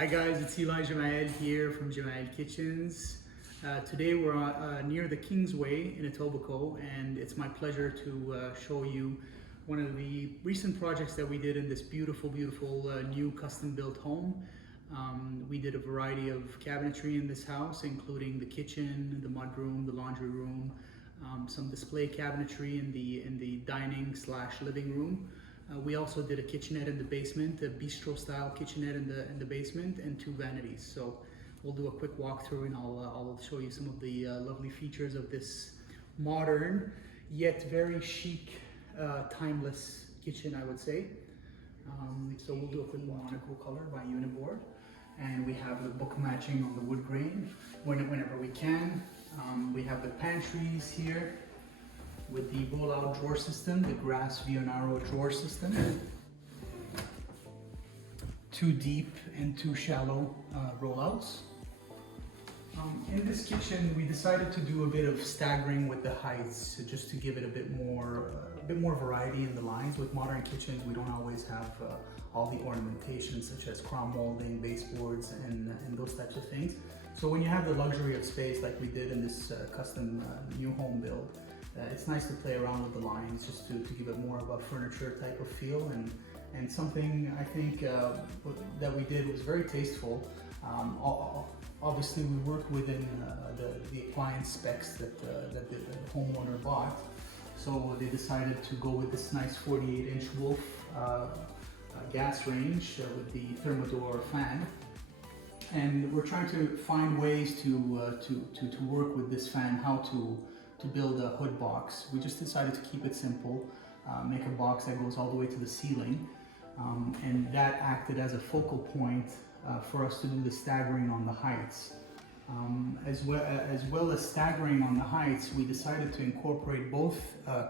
Hi guys, it's Elie Gemael here from Gemael Kitchens. Today we're near the Kingsway in Etobicoke, and it's my pleasure to show you one of the recent projects that we did in this beautiful new custom built home. We did a variety of cabinetry in this house, including the kitchen, the mudroom, the laundry room, some display cabinetry in the dining / living room. We also did a kitchenette in the basement, a bistro style kitchenette in the basement, and 2 vanities. So we'll do a quick walkthrough and I'll show you some of the lovely features of this modern yet very chic, timeless kitchen, I would say. So we'll do a quick Monaco color by Uniboard, and we have the book matching on the wood grain whenever we can. We have the pantries here with the roll-out drawer system, the grass Vionaro drawer system. 2 deep and 2 shallow rollouts. In this kitchen, we decided to do a bit of staggering with the heights, just to give it a bit more variety in the lines. With modern kitchens, we don't always have all the ornamentation, such as crown molding, baseboards, and those types of things. So when you have the luxury of space, like we did in this custom new home build, it's nice to play around with the lines, just to give it more of a furniture type of feel, and something I think that we did was very tasteful. Obviously, we worked within the appliance specs that the homeowner bought, so they decided to go with this nice 48-inch Wolf gas range with the Thermador fan. And we're trying to find ways to work with this fan, how to build a hood box. We just decided to keep it simple, make a box that goes all the way to the ceiling, and that acted as a focal point for us to do the staggering on the heights. As well as staggering on the heights, we decided to incorporate both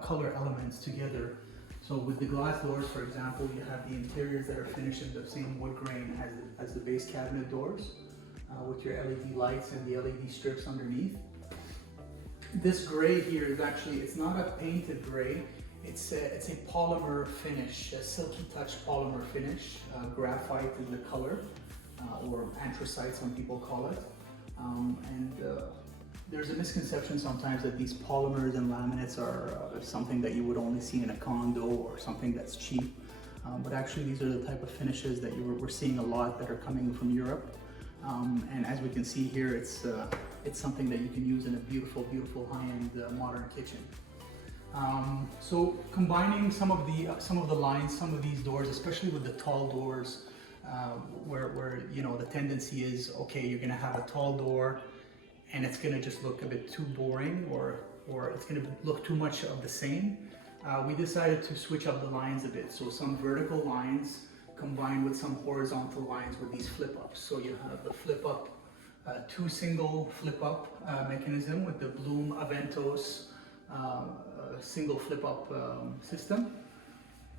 color elements together. So with the glass doors, for example, you have the interiors that are finished in the same wood grain as the base cabinet doors, with your LED lights and the LED strips underneath. This gray here is actually, it's not a painted gray, it's a polymer finish, a silky touch polymer finish. Graphite is the color, or anthracite some people call it. There's a misconception sometimes that these polymers and laminates are something that you would only see in a condo or something that's cheap. But actually these are the type of finishes that we're seeing a lot that are coming from Europe. And as we can see here, it's something that you can use in a beautiful you know, modern kitchen. So combining some of the lines, some of these doors, especially with the tall doors, where you know the tendency is, okay, you're going to have a tall door, and it's going to just look a bit too boring, or it's going to look too much of the same. We decided to switch up the lines a bit, so some vertical lines combined with some horizontal lines with these flip-ups. So you have the flip-up, 2 single flip-up mechanism with the Bloom Aventos single flip-up system.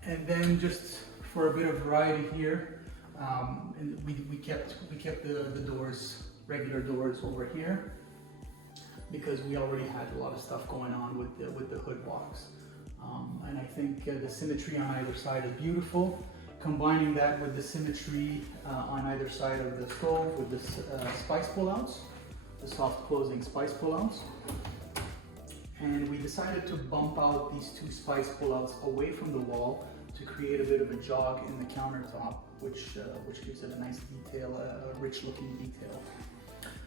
And then just for a bit of variety here, we kept the doors, regular doors over here, because we already had a lot of stuff going on with the hood box. And I think the symmetry on either side is beautiful. Combining that with the symmetry on either side of the stove with the spice pullouts, the soft closing spice pullouts. And we decided to bump out these 2 spice pullouts away from the wall to create a bit of a jog in the countertop, which gives it a nice detail, a rich looking detail.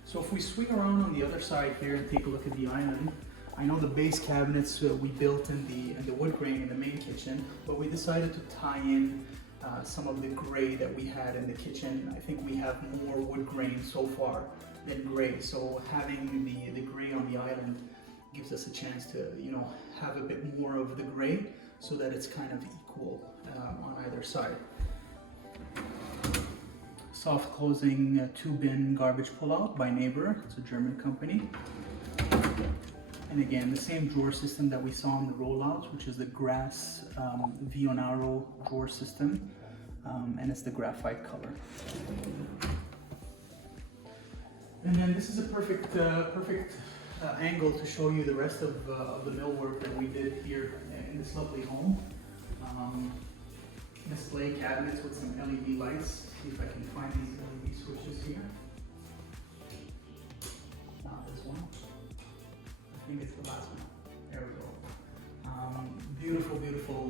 So if we swing around on the other side here and take a look at the island, I know the base cabinets we built in the wood grain in the main kitchen, but we decided to tie in some of the gray that we had in the kitchen. I think we have more wood grain so far than gray, so having the gray on the island gives us a chance to, you know, have a bit more of the gray so that it's kind of equal on either side. Soft closing 2-bin garbage pullout by Neighbor. It's a German company. And again, the same drawer system that we saw in the rollouts, which is the grass Vionaro drawer system, and it's the graphite color. And then this is a perfect angle to show you the rest of the millwork that we did here in this lovely home. display cabinets with some LED lights. See if I can find these LED switches here. Not this one. I think it's the last one. There we go. Beautiful, beautiful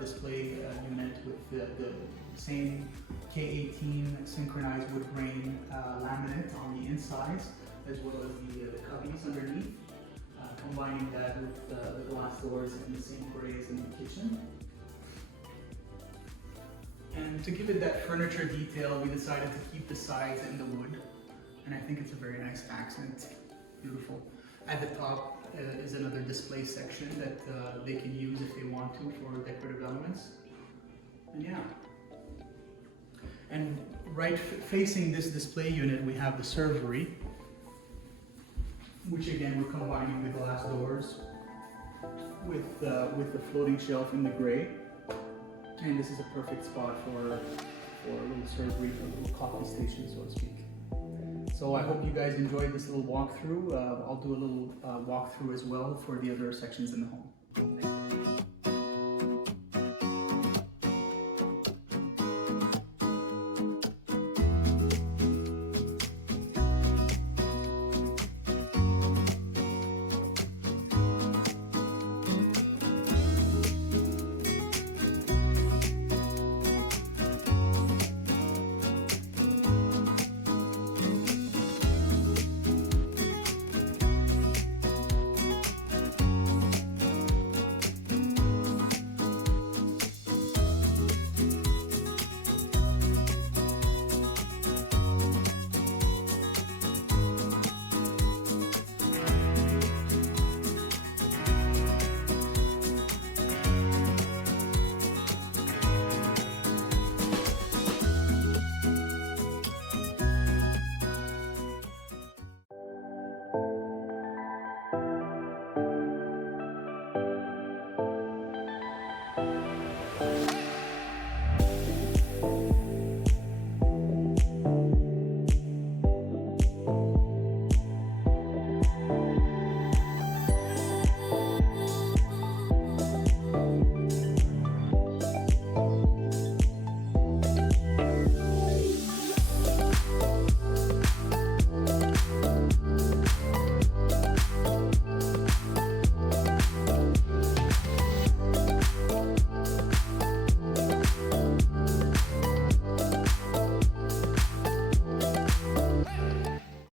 display unit with the same K18 synchronized wood grain laminate on the insides, as well as the cubbies underneath, combining that with the glass doors and the sink rays in the kitchen. And to give it that furniture detail, we decided to keep the sides in the wood, and I think it's a very nice accent. Beautiful. At the top is another display section that they can use if they want to for decorative elements. And yeah. And right facing this display unit, we have the servery, which again we're combining the glass doors with the floating shelf in the gray. And this is a perfect spot for a little servery, for a little coffee station, so to speak. So I hope you guys enjoyed this little walkthrough. I'll do a little walkthrough as well for the other sections in the home.